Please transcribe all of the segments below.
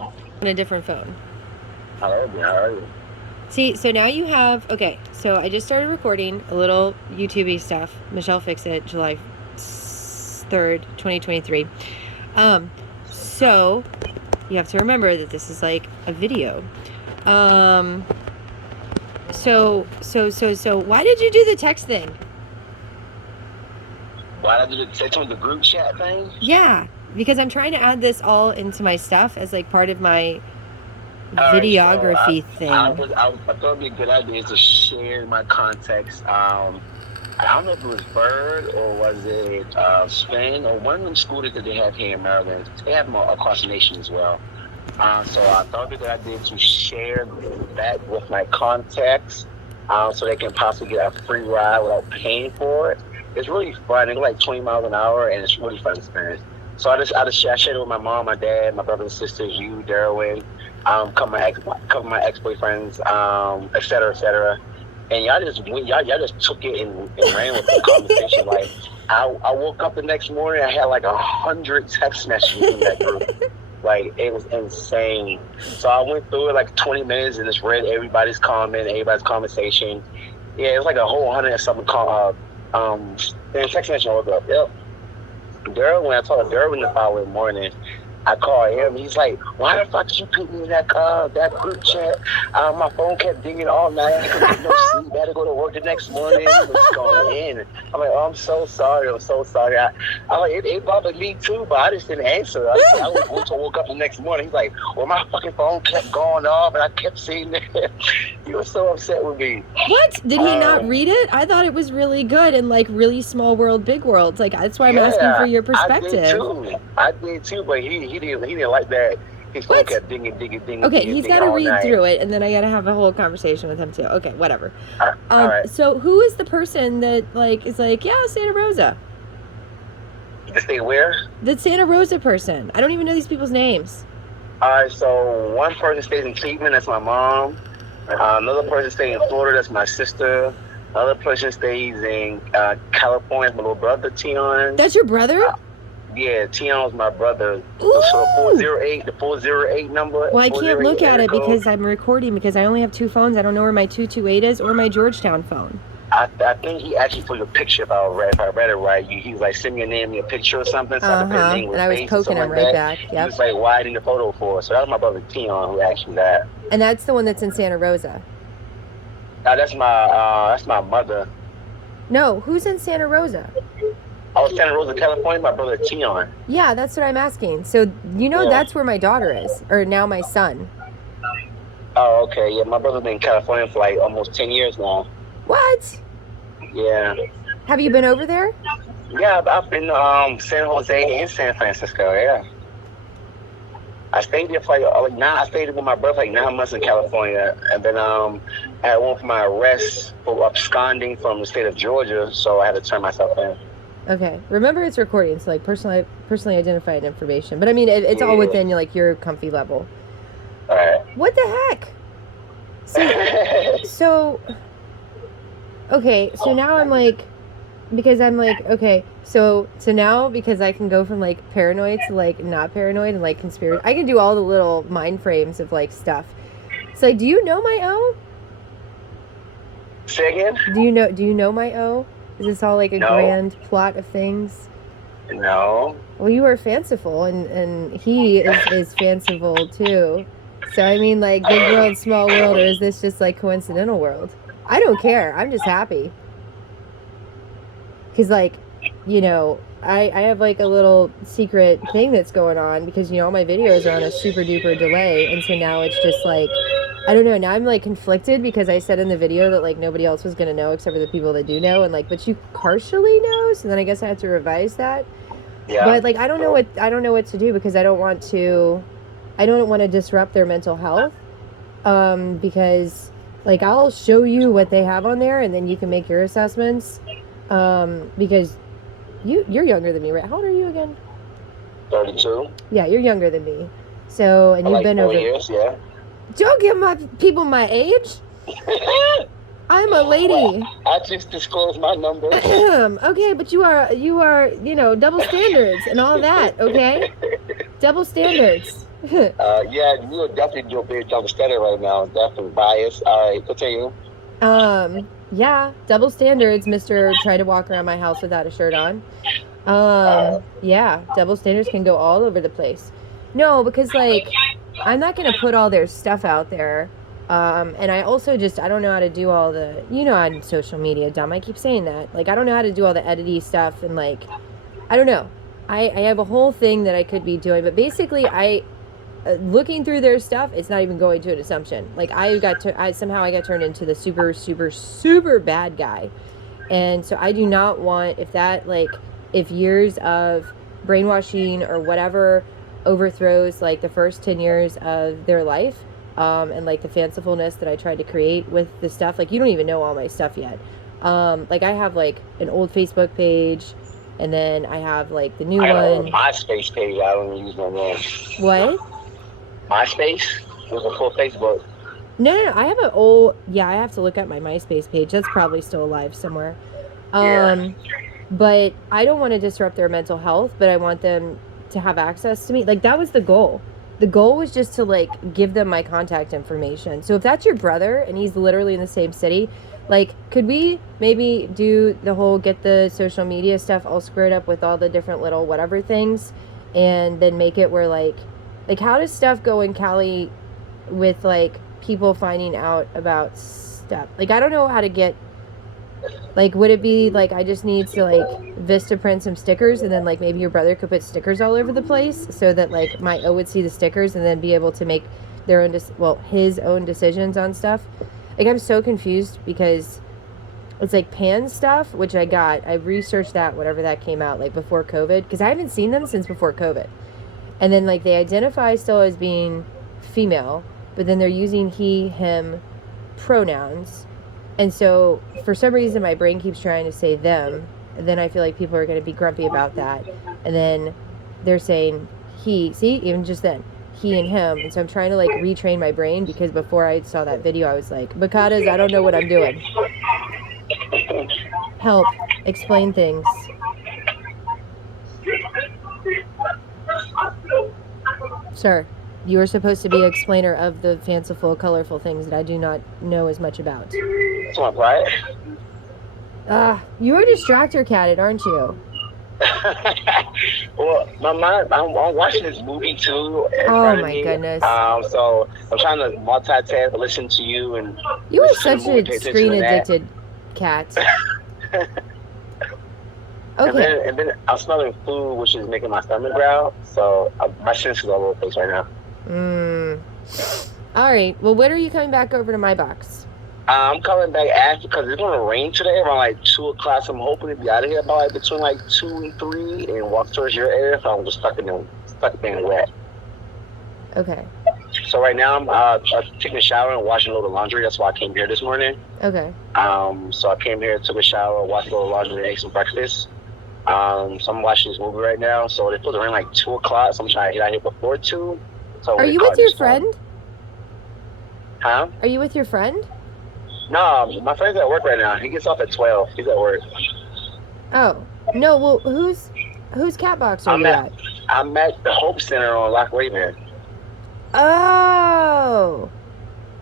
On a different phone. Hello, how are you? See, so now you have, okay, so I just started recording a little YouTube stuff. Michelle Fix It, July 3rd, 2023. So you have to remember that this is like a video. So why did you do the text thing? Why did I do the text with the group chat thing? Yeah, because I'm trying to add this all into my stuff as like part of my All right, so videography thing. I thought it'd be a good idea to share my context. I don't know if it was Bird or was it Spain or one of them scooters that they have here in Maryland. They have them across the nation as well. So I thought it'd be a good idea to share that with my contacts, so they can possibly get a free ride without paying for it. It's really fun. It's like 20 miles an hour, and it's really fun experience. So I shared it with my mom, my dad, my brothers and sisters, you, Derwin, couple of my ex boyfriends, et cetera, et cetera. And y'all just took it and ran with the conversation. Like I woke up the next morning, I had like 100 text messages in that group. Like it was insane. So I went through it like 20 minutes and just read everybody's comment, everybody's conversation. Yeah, it was like a whole 100 and something text message I woke up. Yep. When I told Derwin the following morning, I called him. He's like, "Why the fuck did you put me in that group chat? My phone kept dinging all night. I couldn't get no sleep. I had to go to work the next morning. It was going in." I'm like, "Oh, I'm so sorry. I'm so sorry." I'm like, it bothered me too, but I just didn't answer. I woke up the next morning. He's like, "Well, my fucking phone kept going off, and I kept seeing it." He was so upset with me. What? Did he not read it? I thought it was really good and like really small world, big world. Like that's why I'm asking for your perspective. I did too, but he didn't like that. His phone kept dinging. Okay, he's got to read through it, and then I got to have a whole conversation with him too. Okay, whatever. All right. So who is the person that like is like, yeah, Santa Rosa? The state where? The Santa Rosa person. I don't even know these people's names. All right, so one person stays in Cleveland. That's my mom. Another person stays in Florida. That's my sister. Another person stays in California. That's my little brother, Tion. That's your brother? Yeah, Tion's my brother. Ooh. So the 408 number. Well, I can't look at it because I'm recording because I only have two phones. I don't know where my 228 is or my Georgetown phone. I think he actually put a picture if I read it right. He was like, "Send me your name and your picture or something." So and I was poking him right back. Yep. He was like, "Why didn't the photo for?" So that was my brother Tion who actually that. And that's the one that's in Santa Rosa. That's my mother. No, who's in Santa Rosa? Oh, Santa Rosa, California. My brother Tion. Yeah, that's what I'm asking. So that's where my daughter is, or now my son. Oh, okay. Yeah, my brother's been in California for like almost 10 years now. What? Yeah. Have you been over there? Yeah, I've been San Jose and San Francisco. Yeah. I stayed there for I stayed with my brother like 9 months in California, and then I had one for my arrest for absconding from the state of Georgia, so I had to turn myself in. Okay. Remember, it's recording, so like personally identified information. But I mean, it's all within your comfy level. All right. What the heck? So okay, so now I'm like, because I'm like, okay, so now because I can go from like paranoid to like not paranoid and like conspiracy, I can do all the little mind frames of like stuff. So like, do you know my O? Say again? Do you know my O? Is this all like a grand plot of things? No. Well, you are fanciful, and he is fanciful too. So I mean, like big world, small world, or is this just like coincidental world? I don't care. I'm just happy. Because, like, I have, like, a little secret thing that's going on because, all my videos are on a super duper delay. And so now it's just, like, I don't know. Now I'm, like, conflicted because I said in the video that, like, nobody else was going to know except for the people that do know. And, like, but you partially know. So then I guess I have to revise that. Yeah. But, like, I don't know what to do because I don't want to disrupt their mental health. Because... like, I'll show you what they have on there, and then you can make your assessments. Because you're younger than me, right? How old are you again? 32. Yeah, you're younger than me. So, and you've been over 4 years, yeah. Don't give my people my age. I'm a lady. I just disclosed my number. Okay, but you are, double standards and all that, okay? Double standards. Yeah, you would definitely do a big double standard right now. Definitely biased. All right, continue. Yeah, double standards, Mr. Try to walk around my house without a shirt on. Uh, Yeah, double standards can go all over the place. No, because like I'm not gonna put all their stuff out there. And I also just I don't know how to do all the on social media, dumb. I keep saying that. Like I don't know how to do all the edity stuff and like I don't know. I have a whole thing that I could be doing, but basically I looking through their stuff, it's not even going to an assumption. Like I somehow I got turned into the super super super bad guy. And so I do not want if years of brainwashing or whatever overthrows like the first 10 years of their life, and like the fancifulness that I tried to create with the stuff. Like you don't even know all my stuff yet. Like I have like an old Facebook page, and then I have like the new I got a one. MySpace page. I don't use no more. What? MySpace? It was a full Facebook. No. I have an old. Yeah, I have to look at my MySpace page. That's probably still alive somewhere. Yeah. But I don't want to disrupt their mental health, but I want them to have access to me. Like that was the goal. The goal was just to like give them my contact information. So if that's your brother and he's literally in the same city, like could we maybe do the whole get the social media stuff all squared up with all the different little whatever things, and then make it where like how does stuff go in Cali with like people finding out about stuff? Like I don't know how to get. Like, would it be like I just need to like Vista print some stickers, and then like maybe your brother could put stickers all over the place so that like my O would see the stickers and then be able to make their own his own decisions on stuff. Like I'm so confused because it's like pan stuff, which I researched that whatever that came out like before COVID, because I haven't seen them since before COVID. And then like they identify still as being female, but then they're using he him pronouns. And so, for some reason, my brain keeps trying to say them. And then I feel like people are going to be grumpy about that. And then they're saying he. See, even just then, he and him. And so I'm trying to like retrain my brain, because before I saw that video, I was like, Bacadas, I don't know what I'm doing. Help. Explain things. Sir, you are supposed to be an explainer of the fanciful, colorful things that I do not know as much about. Come on, quiet. You are distractor catted, aren't you? Well, my mind, I'm watching this movie too. Oh my goodness. So I'm trying to multitask, listen to you, and you are listen such to the movie, pay a attention screen to that. addicted cat. Okay. And then I'm smelling food, which is making my stomach growl. So my senses are all over the place right now. All right. Well, when are you coming back over to my box? I'm coming back after, because it's going to rain today around like 2 o'clock. So I'm hoping to be out of here by like between like 2 and 3 and walk towards your area. So I'm just stuck in the wet. Okay. So right now I'm taking a shower and washing a load of laundry. That's why I came here this morning. Okay. So I came here, took a shower, washed a load of laundry, and ate some breakfast. So I'm watching this movie right now. So it's supposed to rain like 2 o'clock. So I'm trying to get out here before 2. So are you with your friend? Huh? Are you with your friend? No, my friend's at work right now. He gets off at 12. He's at work. Oh no. Well, whose cat box are you at? I'm at the Hope Center on Loch Raven. Oh.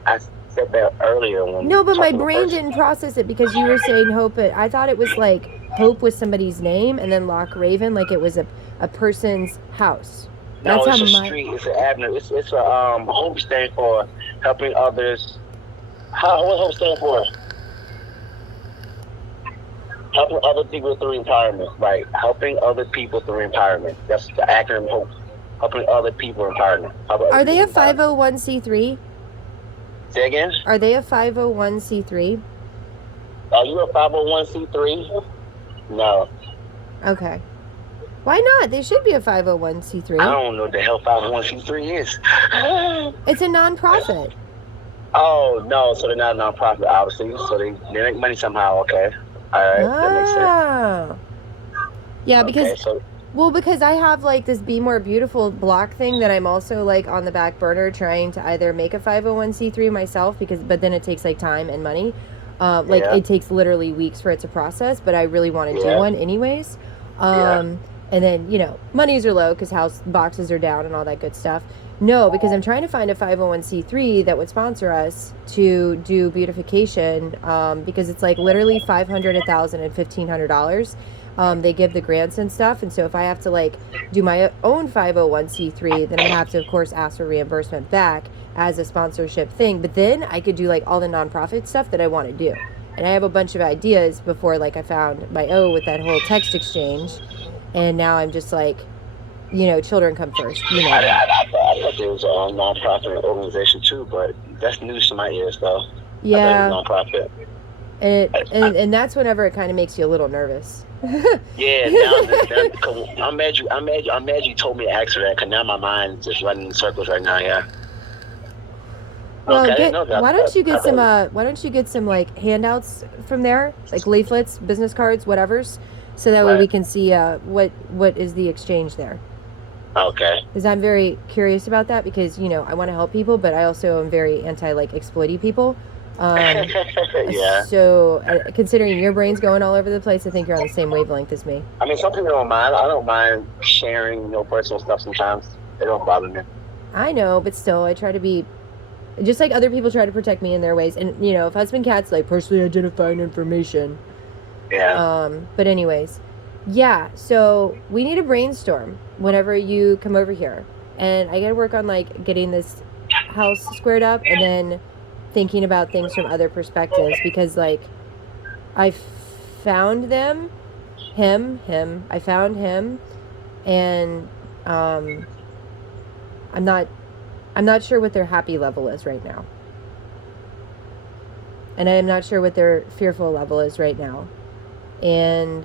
I said that earlier. No, but my brain didn't process it because you were saying Hope. I thought it was like Hope was somebody's name, and then Loch Raven, like it was a person's house. That's no, it's a street. It's an avenue. It's a Hope stand for helping others. What Hope stand for? Helping other people through empowerment. Right. Helping other people through empowerment. That's the acronym Hope. Helping other people empowerment. Are they a 501c3? Say again? Are they a 501c3? Are you a 501c3? No. Okay. Why not? They should be a 501c3. I don't know what the hell 501c3 is. It's a nonprofit. Oh, no. So they're not a nonprofit, obviously. So they make money somehow. Okay. All right. That makes sense. Yeah, because... Okay, because I have like this Be More Beautiful block thing that I'm also like on the back burner trying to either make a 501c3 myself, but then it takes like time and money. It takes literally weeks for it to process, but I really want to do one anyways. And then, monies are low because house boxes are down and all that good stuff. No, because I'm trying to find a 501c3 that would sponsor us to do beautification, because it's like literally $500, $1,000, and $1,500. They give the grants and stuff, and so if I have to like do my own 501c3, then I have to, of course, ask for reimbursement back as a sponsorship thing. But then I could do like all the nonprofit stuff that I want to do, and I have a bunch of ideas before like I found my O with that whole text exchange, and now I'm just like, children come first. I thought there was a nonprofit organization too, but that's news to my ears, though. Yeah. Nonprofit. And that's whenever it kind of makes you a little nervous. Yeah, now I'm mad you told me to ask her that, because now my mind is just running in circles right now. Yeah. Well, why don't you get some like handouts from there, like leaflets, business cards, whatever's, so that way we can see what is the exchange there. Okay. Because I'm very curious about that, because I want to help people, but I also am very anti like exploiting people. Yeah. So considering your brain's going all over the place, I think you're on the same wavelength as me. I mean, some people don't mind. I don't mind sharing, personal stuff sometimes. It don't bother me. I know, but still, I try to be just like other people try to protect me in their ways. And if husband cat's like personally identifying information. Yeah. But anyways, yeah. So we need a brainstorm whenever you come over here, and I gotta work on like getting this house squared up, and then thinking about things from other perspectives, because like I found I found him, and I'm not sure what their happy level is right now, and I'm not sure what their fearful level is right now, and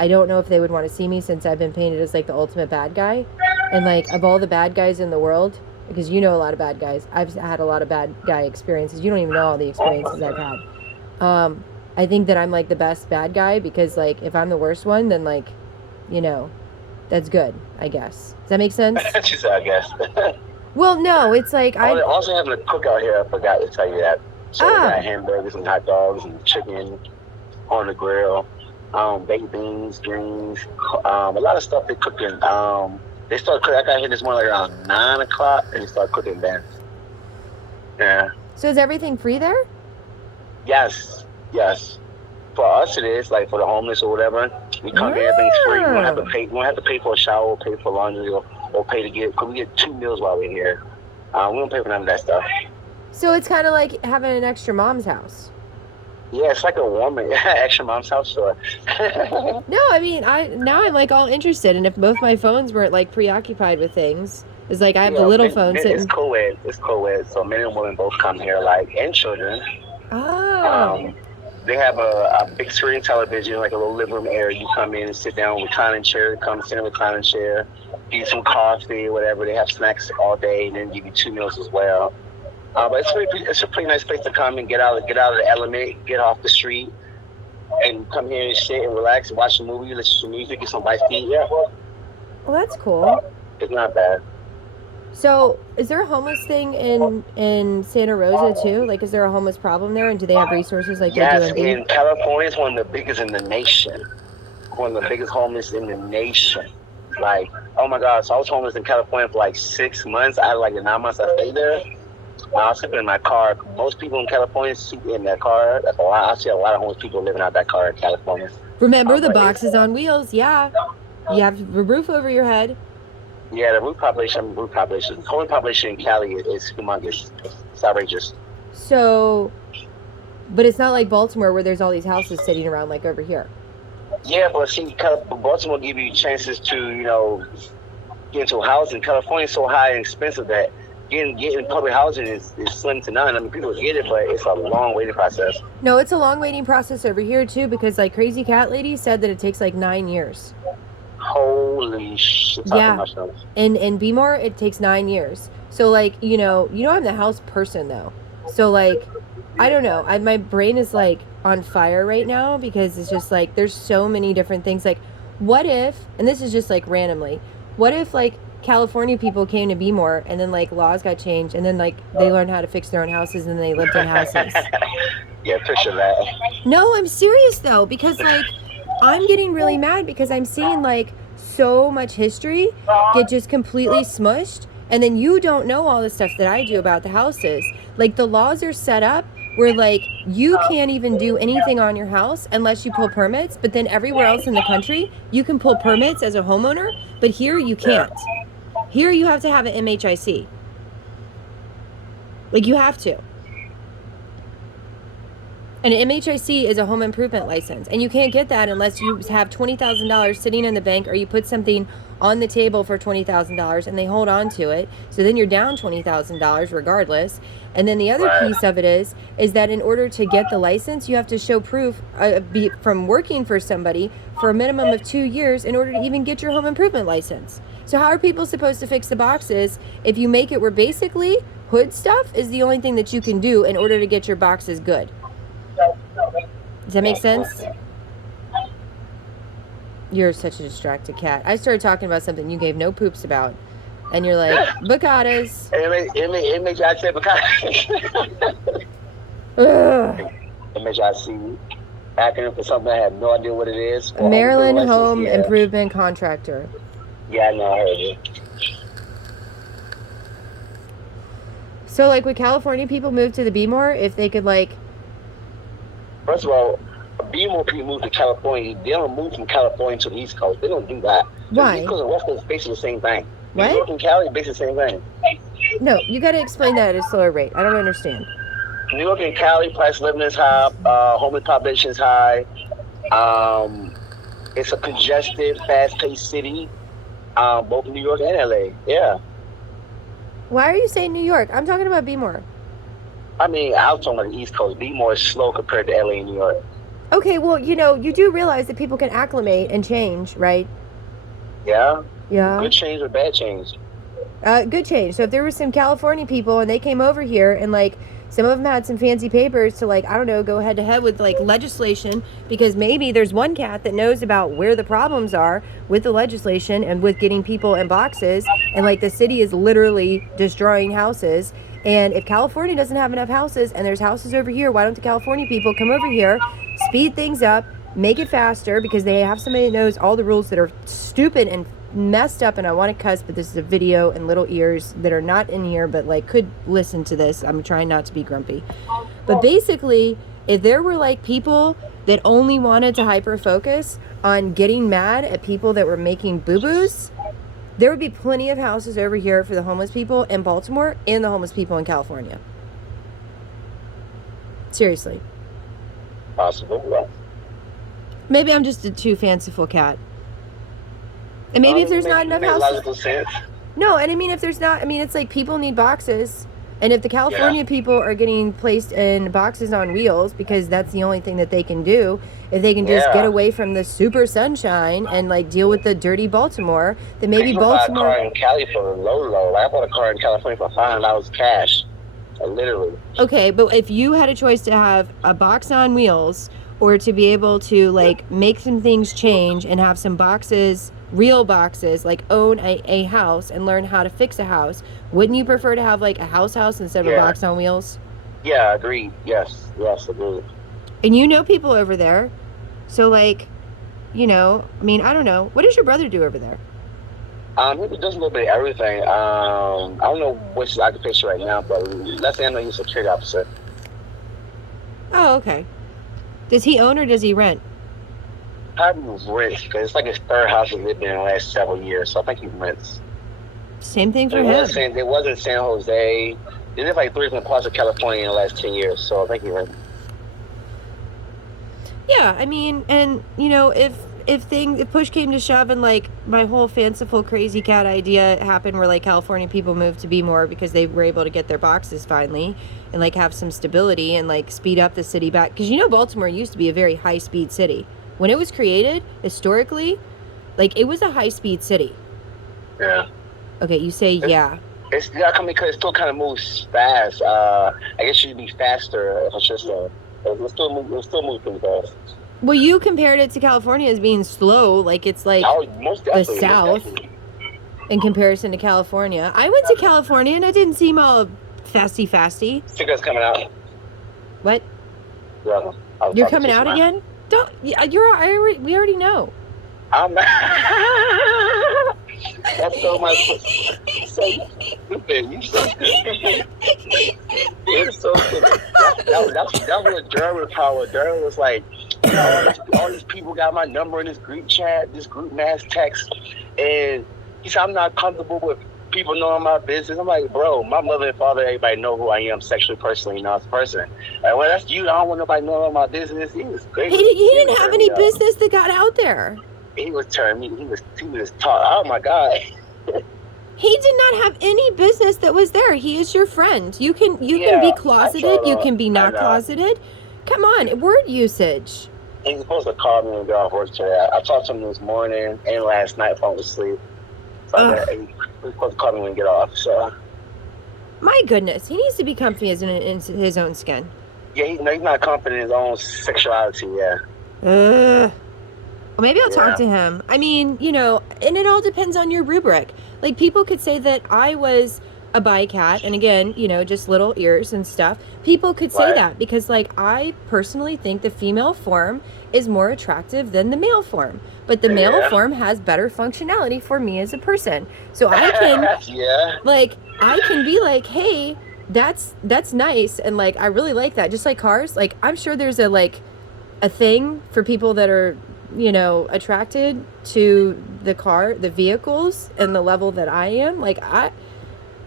I don't know if they would want to see me, since I've been painted as like the ultimate bad guy, and like of all the bad guys in the world, because a lot of bad guys. I've had a lot of bad guy experiences. You don't even know all the experiences I've had. I think that I'm like the best bad guy, because like if I'm the worst one, then like, that's good, I guess. Does that make sense? She said, I guess. Well, no, it's like I also having a cookout here. I forgot to tell you that. So we got hamburgers and hot dogs and chicken on the grill, baked beans, greens, a lot of stuff they cooking. They started cooking. I got here this morning like around 9 o'clock, and they started cooking then. Yeah. So is everything free there? Yes. For us, it is, like for the homeless or whatever. We come here, everything's free. We don't have to pay. We don't have to pay for a shower, or pay for laundry, or pay to get. Because we get 2 meals while we're here. We don't pay for none of that stuff. So it's kind of like having an extra mom's house. Yeah, it's like a woman extra mom's house. Sure. No, I mean, I'm like all interested, and if both my phones weren't like preoccupied with things, it's like I have the little phone sitting. It's co-ed. So men and women both come here, like, and children. Oh. They have a big screen television, like a little living room area. You come in and sit down, reclining chair. Come sit in a reclining chair, get some coffee, whatever. They have snacks all day, and then give you 2 meals as well. But it's a pretty nice place to come and get out of the element, get off the street, and come here and sit and relax and watch a movie, listen to music, get some bites to eat. Yeah. Well, that's cool. It's not bad. So, is there a homeless thing in Santa Rosa too? Like, is there a homeless problem there, and do they have resources like they do in Yes, in California, it's one of the biggest in the nation. One of the biggest homeless in the nation. Like, oh my God! So I was homeless in California for like 6 months. Out of like the 9 months I stayed there, I was sleeping in my car. Most people in California sleep in their car. That's a lot. I see a lot of homeless people living out that car in California. Remember the boxes on wheels? Yeah, you have a roof over your head. Yeah, the homeless population in Cali is humongous. It's outrageous. So, but it's not like Baltimore where there's all these houses sitting around like over here. Yeah, but see, Baltimore give you chances to, get into a house. And California is so high and expensive that getting public housing is slim to none. I mean, people get it, but it's a long waiting process. No, it's a long waiting process over here too, because like Crazy Cat Lady said that it takes like 9 years. Holy shit. Yeah. In Bmore, it takes 9 years. So like, I'm the house person though. So like, I don't know. My brain is like on fire right now, because it's just like, there's so many different things. Like, what if, and this is just like randomly, what if like California people came to Bmore and then like laws got changed and then like they learned how to fix their own houses and they lived in houses? Yeah, picture that. No, I'm serious though, because like I'm getting really mad because I'm seeing like so much history get just completely smushed, And then you don't know all the stuff that I do about the houses. Like, the laws are set up where, like, you can't even do anything on your house unless you pull permits, but then everywhere else in the country, you can pull permits as a homeowner, but here you can't. Here you have to have an MHIC. Like, you have to. And an MHIC is a home improvement license. And you can't get that unless you have $20,000 sitting in the bank, or you put something on the table for $20,000 and they hold on to it. So then you're down $20,000 regardless. And then the other piece of it is that in order to get the license, you have to show proof from working for somebody for a minimum of 2 years in order to even get your home improvement license. So how are people supposed to fix the boxes if you make it where basically hood stuff is the only thing that you can do in order to get your boxes good? Does that make sense? You're such a distracted cat. I started talking about something you gave no poops about, and you're like, Bacadas. It makes I say Bacadas. It makes I see acronym for something I have no idea what it is. Maryland Home Improvement Contractor. Yeah, I know. I heard it. So, like, would California people move to the B-more if they could, like... First of all, B-more people move to California. They don't move from California to the East Coast. They don't do that. Why? The East Coast and West Coast is basically the same thing. What? New York and Cali are basically the same thing. No, you got to explain that at a slower rate. I don't understand. New York and Cali, price of living is high. Homeless population is high. It's a congested, fast-paced city. Both New York and LA. Yeah. Why are you saying New York? I'm talking about B-more. I mean, I was talking about the East Coast. B-more is slow compared to LA and New York. Okay, well, you know, you do realize that people can acclimate and change, right? Yeah. Yeah. Good change or bad change? Good change. So if there were some California people and they came over here and, like, some of them had some fancy papers to, like, I don't know, go head to head with, like, legislation, because maybe there's one cat that knows about where the problems are with the legislation and with getting people in boxes, and, like, the city is literally destroying houses. And if California doesn't have enough houses and there's houses over here, why don't the California people come over here, speed things up, make it faster, because they have somebody that knows all the rules that are stupid and messed up. And I want to cuss, but this is a video, and little ears that are not in here but, like, could listen to this. I'm trying not to be grumpy, but basically, if there were, like, people that only wanted to hyper focus on getting mad at people that were making boo-boos, there would be plenty of houses over here for the homeless people in Baltimore and the homeless people in California. Seriously. Possible, yeah. Maybe I'm just a too fanciful cat. And maybe if there's not enough houses... Logical sense. No, and I mean, if there's not... I mean, it's like people need boxes. And if the California people are getting placed in boxes on wheels because that's the only thing that they can do, if they can just get away from the super sunshine and, like, deal with the dirty Baltimore, then maybe Baltimore... I bought a car in Cali for low. I bought a car in California for $500 cash. Literally. Okay, but if you had a choice to have a box on wheels or to be able to, like, make some things change and have some boxes, real boxes, like own a house and learn how to fix a house, wouldn't you prefer to have, like, a house instead of a box on wheels? Yeah, agreed. Yes, agreed. And you know people over there, so, like, you know, I mean, I don't know. What does your brother do over there? He does a little bit of everything. I don't know which his occupation right now, but let's say I know he's a security officer. Oh, okay. Does he own or does he rent? Probably rents, because it's like his third house he lived in the last several years, so I think he rents. Same thing for him. It was in San Jose. They lived like 3 different parts of California in the last 10 years, so I think he rents. Yeah, I mean, and, you know, if push came to shove and, like, my whole fanciful crazy cat idea happened where, like, California people moved to B-more because they were able to get their boxes finally and, like, have some stability and, like, speed up the city back. Because, you know, Baltimore used to be a very high-speed city. When it was created, historically, like, it was a high-speed city. Yeah. Okay, you say yeah. It's because it still kind of moves fast. I guess it should be faster, if I should say. It still moves pretty fast. Well, you compared it to California as being slow, like it's like the South in comparison to California. I went to California and it didn't seem all fasty. Cigarettes coming out. What? Yeah. You're coming out again? Don't. We already know. That's so much. So stupid. You so stupid. It's so stupid. That was Durham power. Durham was like, all these people got my number in this group chat, this group mass text, and he said I'm not comfortable with people knowing my business. I'm like, bro, my mother and father, everybody know who I am sexually, personally, not as a person. Like, well, that's you. I don't want nobody knowing my business. He was crazy. He didn't have any business that got out there. He was turning me. He was taught. Oh my god. He did not have any business that was there. He is your friend. You can be closeted. You can be not closeted. Come on, word usage. He's supposed to call me and get off work today. I talked to him this morning and last night before I was asleep. So he was supposed to call me when he get off. So. My goodness, he needs to be comfy in his own skin. Yeah, he's not confident in his own sexuality. Yeah. Well, maybe I'll talk to him. I mean, and it all depends on your rubric. Like, people could say that I was a bi-cat, and again, just little ears and stuff. People could say that because, like, I personally think the female form is more attractive than the male form. But the male form has better functionality for me as a person. So I can, I can be like, hey, that's nice, and, like, I really like that. Just like cars, like, I'm sure there's a thing for people that are, attracted to the vehicles and the level that I am. Like,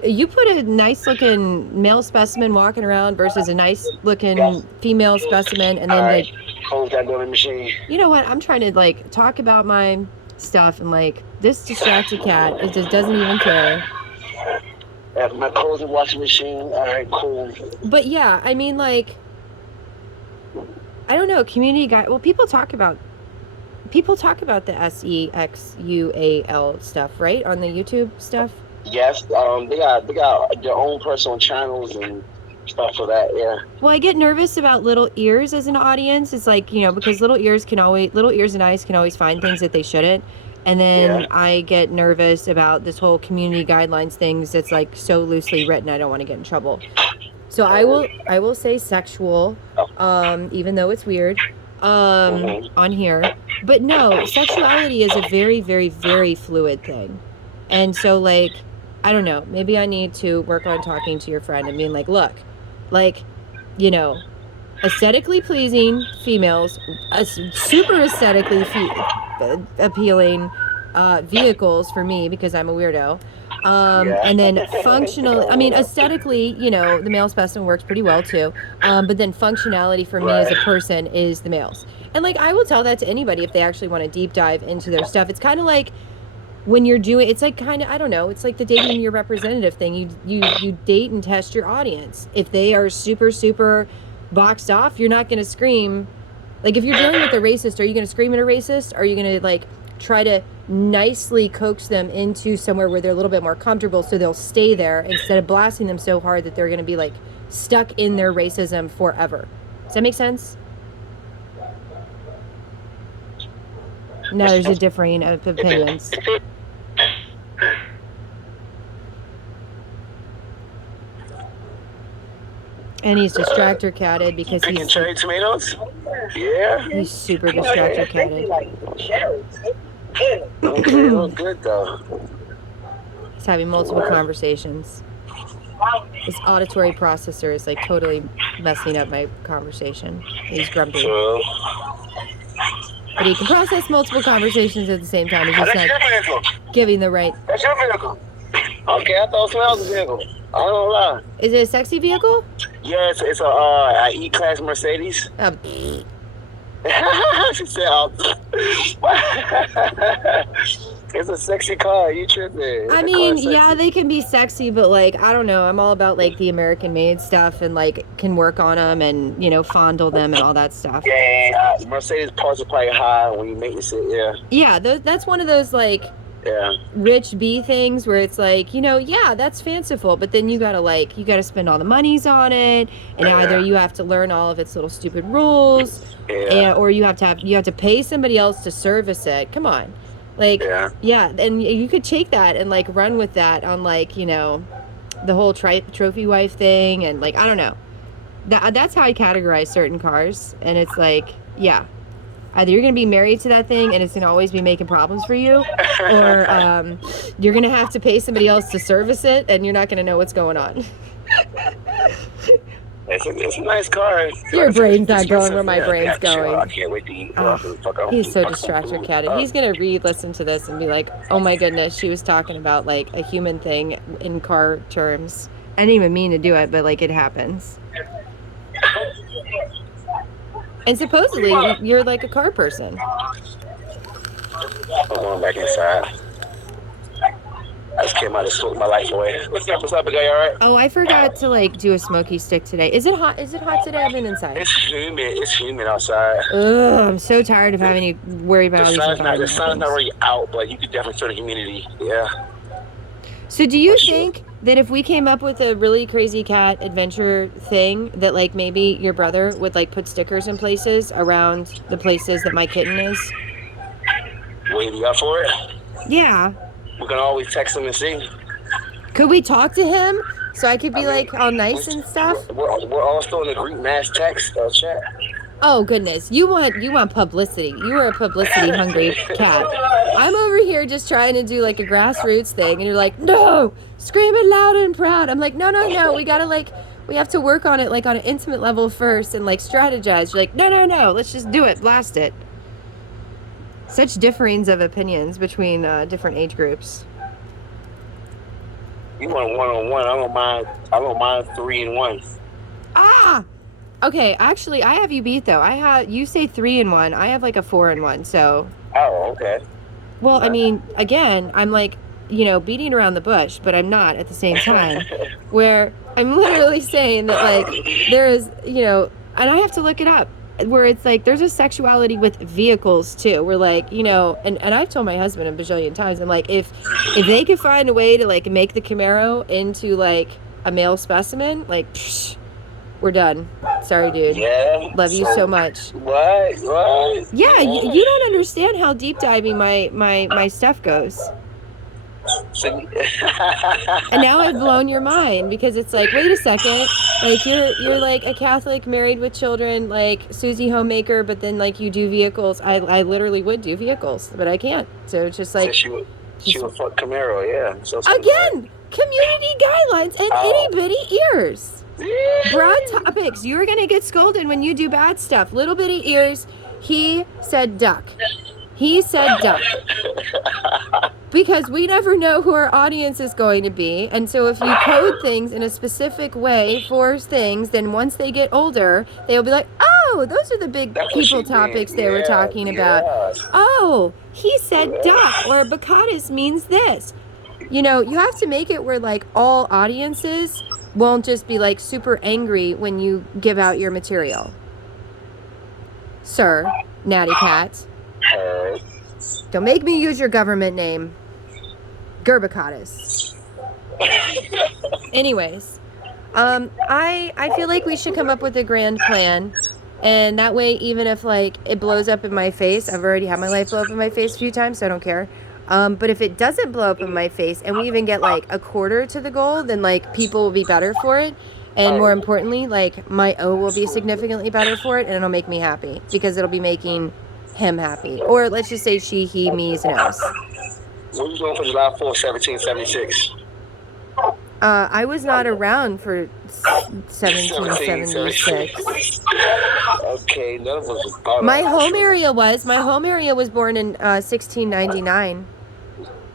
you put a nice looking male specimen walking around versus a nice looking female specimen, and then close that door machine. You know what? I'm trying to, like, talk about my stuff, and, like, this distracted cat, it just doesn't even care. My clothes and washing machine. All right, cool. But yeah, I mean, like, I don't know, community guy. Well, people talk about the SEXUAL stuff, right, on the YouTube stuff. Yes, they got their own personal channels and stuff for that. Yeah. Well, I get nervous about little ears as an audience. It's like, because little ears and eyes can always find things that they shouldn't. And then I get nervous about this whole community guidelines things that's, like, so loosely written. I don't want to get in trouble. So I will say sexual, even though it's weird, on here. But no, sexuality is a very, very, very fluid thing. And so, like, I don't know, maybe I need to work on talking to your friend and being like, look, like, aesthetically pleasing females, super aesthetically appealing vehicles for me because I'm a weirdo. And then aesthetically, the male specimen works pretty well too. But then functionality for me as a person is the males. And, like, I will tell that to anybody if they actually want to deep dive into their stuff. It's kind of like when you're doing, it's like kind of, I don't know, it's like the dating your representative thing. You date and test your audience. If they are super, super boxed off, you're not going to scream. Like, if you're dealing with a racist, are you going to scream at a racist? Or are you going to, like, try to nicely coax them into somewhere where they're a little bit more comfortable so they'll stay there instead of blasting them so hard that they're going to be, like, stuck in their racism forever? Does that make sense? No, there's a differing of opinions. And he's distractor catted because he's cherry tomatoes. Yeah. He's super distractor catted. Good though. He's having multiple conversations. His auditory processor is, like, totally messing up my conversation. He's grumpy. True. But he can process multiple conversations at the same time. He's just not giving the right. That's your vehicle. Okay, I thought someone else's vehicle. I don't know lie. Is it a sexy vehicle? Yeah, it's a E-Class Mercedes. She said, it's a sexy car. You tripping? I mean, yeah, they can be sexy, but, like, I don't know. I'm all about, like, the American-made stuff and, like, can work on them and, fondle them and all that stuff. Yeah, Mercedes parts are probably high when you make it sit. Yeah. Yeah, that's one of those, like, rich B things where it's like, that's fanciful, but then you gotta spend all the monies on it, and either you have to learn all of its little stupid rules, or you have to pay somebody else to service it. Come on. Like, and you could take that and, like, run with that on, like, the whole trophy wife thing, and, like, I don't know. That's how I categorize certain cars, and it's like, Either you're going to be married to that thing and it's going to always be making problems for you, or you're going to have to pay somebody else to service it and you're not going to know what's going on. It's a nice car. Your brain's not going where my brain's Sure. going. I can't wait to eat. He's so distracted, Cat. He's going to re-listen to this and be like, oh my goodness, she was talking about like a human thing in car terms. I didn't even mean to do it, but like it happens. And supposedly you're like a car person. I'm going back inside. I just came out and smoked my life away. What's up, big guy? All right? Oh, I forgot to like do a smoky stick today. Is it hot? Is it hot today? I've been inside. It's humid. It's humid outside. Ugh, I'm so tired of having to worry about all these The environmental sun's not things. really out, but you could definitely feel the humidity. Yeah. So do you For sure. think that if we came up with a really crazy cat adventure thing, that like maybe your brother would like put stickers in places around the places that my kitten is? Waiting up for it. Yeah. We can always text him and see. Could we talk to him so I could be I mean, like all nice and stuff? We're all still in the group mass text chat. Oh goodness, you want publicity. You are a publicity hungry cat. I'm over here just trying to do like a grassroots thing, and you're like, no, scream it loud and proud. I'm like, no, we gotta like, we have to work on it like on an intimate level first and like strategize. You're like, no, let's just do it, blast it. Such differings of opinions between different age groups. You want one-on-one? I don't mind 3-in-1. Ah. Okay, actually, I have you beat though. You say 3-in-1. I have like a 4-in-1. So. Oh, okay. Well, I mean, again, I'm like, beating around the bush, but I'm not at the same time. Where I'm literally saying that like there is, and I have to look it up. Where it's like there's a sexuality with vehicles too. We're like, and I've told my husband a bajillion times. I'm like, if they could find a way to like make the Camaro into like a male specimen, like. Psh, we're done. Sorry, dude. Yeah. Love you so much. What? Yeah, you don't understand how deep diving my stuff goes. And now I've blown your mind because it's like, wait a second, like you're like a Catholic married with children, like Susie Homemaker, but then like you do vehicles. I literally would do vehicles, but I can't. So it's just like she would fuck Camaro, yeah. So again, community guidelines and itty bitty ears. Broad topics. You're gonna get scolded when you do bad stuff. Little bitty ears. He said duck. Because we never know who our audience is going to be. And so if you code things in a specific way for things, then once they get older, they'll be like, oh, those are the big people topics they were talking about. Oh, he said duck or bacatus means this. You have to make it where like all audiences won't just be like super angry when you give out your material. Sir, Natty Cat. Don't make me use your government name. Gerbacatus. Anyways, I feel like we should come up with a grand plan. And that way, even if like it blows up in my face, I've already had my life blow up in my face a few times, so I don't care. But if it doesn't blow up in my face and we even get like a quarter to the goal, then like people will be better for it. And more importantly, like my O will be significantly better for it and it'll make me happy because it'll be making him happy. Or let's just say she, he, me's, knows. What was going for July 4th, 1776? I was not around for 1776. Okay, none of us was born. My home area was born in 1699.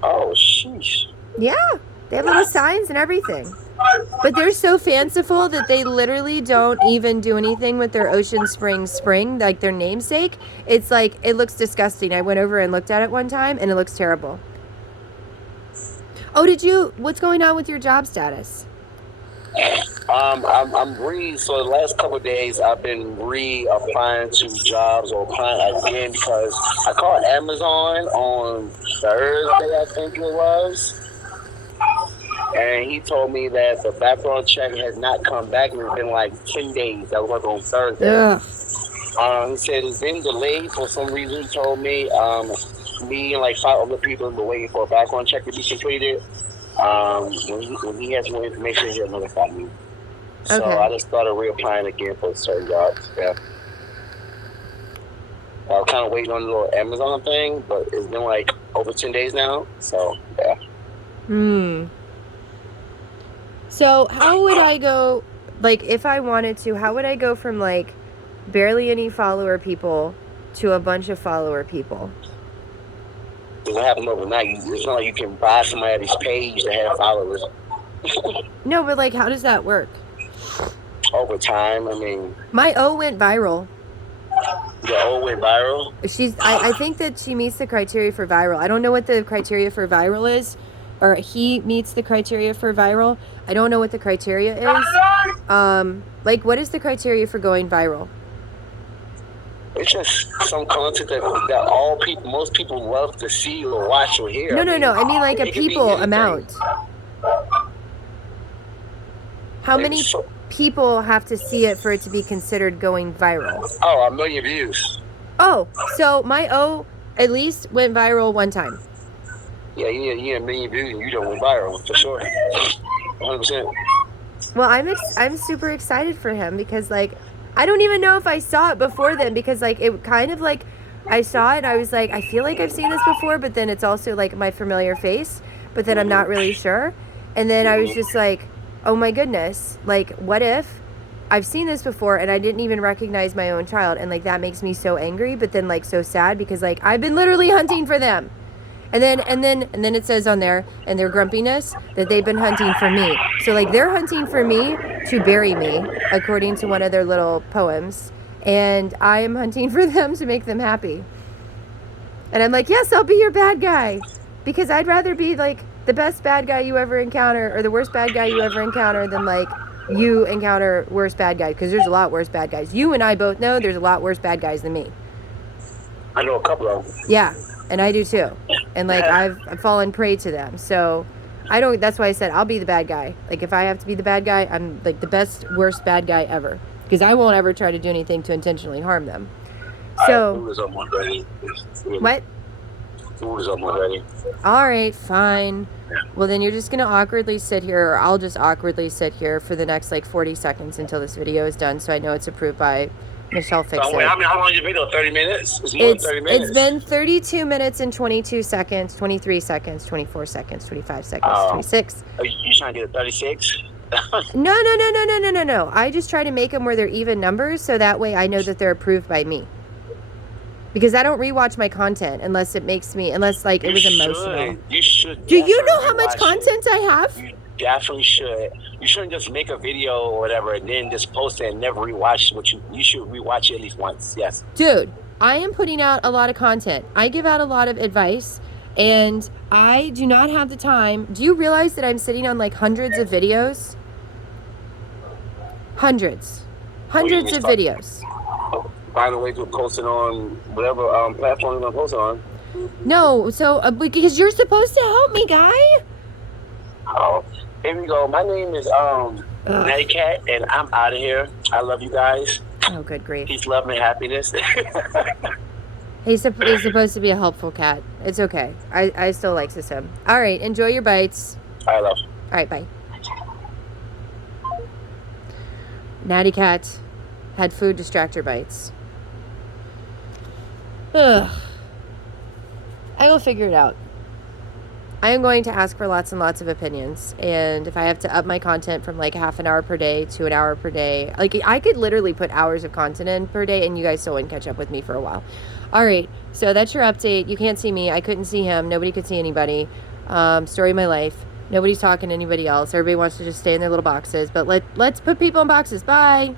Oh, sheesh. Yeah, they have little signs and everything. But they're so fanciful that they literally don't even do anything with their Ocean Springs spring, like their namesake. It's like, it looks disgusting. I went over and looked at it one time and it looks terrible. Oh, what's going on with your job status? So the last couple of days I've been applying to jobs or applying again because I called Amazon on Thursday, I think it was. And he told me that the background check has not come back. It's been like 10 days. I was on Thursday. Ugh. He said it's been delayed for some reason. He told me me and like 5 other people were waiting for a background check to be completed. When he has more information, he'll notify me. So Okay. I just started reapplying again for certain jobs. Yeah. I'm kind of waiting on the little Amazon thing, but it's been like over 10 days now. So, yeah. So how would I go, like, if I wanted to, how would I go from, like, barely any follower people to a bunch of follower people? It doesn't happen overnight. It's not like you can buy somebody's page to have followers. No, but, like, how does that work? Over time, I mean... My O went viral. Your O went viral? I think that she meets the criteria for viral. I don't know what the criteria for viral is, or he meets the criteria for viral. I don't know what the criteria is. Like, what is the criteria for going viral? It's just some content that most people love to see or watch or hear. No. I mean, like, a people amount. How many people have to see it for it to be considered going viral? Oh, 1 million views. Oh, so my O at least went viral one time. Yeah, you need 1 million views and you don't went viral, for sure. 100%. Well, I'm super excited for him because, like, I don't even know if I saw it before then, because, like, it kind of, like, I saw it and I was like, I feel like I've seen this before, but then it's also, like, my familiar face, but then I'm not really sure. And then I was just like, oh my goodness, like, what if I've seen this before and I didn't even recognize my own child, and, like, that makes me so angry, but then, like, so sad, because, like, I've been literally hunting for them. And then it says on there, in their grumpiness, that they've been hunting for me. So, like, they're hunting for me to bury me, according to one of their little poems. And I am hunting for them to make them happy. And I'm like, yes, I'll be your bad guy. Because I'd rather be, like, the best bad guy you ever encounter, or the worst bad guy you ever encounter, than, like, you encounter worse bad guys. Because there's a lot worse bad guys. You and I both know there's a lot worse bad guys than me. I know a couple of them. Yeah. And I do too. And, like, I've fallen prey to them. So that's why I said I'll be the bad guy. Like, if I have to be the bad guy, I'm, like, the best, worst bad guy ever. Because I won't ever try to do anything to intentionally harm them. So. Food is up already. What? Food is up already. All right, fine. Well, then you're just going to awkwardly sit here, or I'll just awkwardly sit here for the next, like, 40 seconds until this video is done, so I know it's approved by Michelle Fix It. So, wait, how long is your video? 30 minutes? It's more than 30 minutes. It's been 32 minutes and 22 seconds, 23 seconds, 24 seconds, 25 seconds, 26. Are you trying to get a 36? No. I just try to make them where they're even numbers, so that way I know that they're approved by me. Because I don't rewatch my content unless it makes me, unless, like, it was emotional. You should. Do you know how much content I have? You definitely should. You shouldn't just make a video or whatever and then just post it and never rewatch what you should rewatch it at least once. Yes. Dude, I am putting out a lot of content. I give out a lot of advice, and I do not have the time. Do you realize that I'm sitting on, like, hundreds of videos? Hundreds of videos. Find a way to post it on whatever platform you're gonna post it on. No, so because you're supposed to help me, guy. Oh, here we go. My name is Natty Cat, and I'm out of here. I love you guys. Oh, good grief. Peace, love, and happiness. He's supposed to be a helpful cat. It's okay. I still like him. All right, enjoy your bites. I love. All right, bye. Natty Cat had food distractor bites. Ugh. I will figure it out. I am going to ask for lots and lots of opinions, and if I have to up my content from, like, half an hour per day to an hour per day, like, I could literally put hours of content in per day, and you guys still wouldn't catch up with me for a while. All right, so that's your update. You can't see me. I couldn't see him. Nobody could see anybody. Story of my life. Nobody's talking to anybody else. Everybody wants to just stay in their little boxes, but let's put people in boxes. Bye.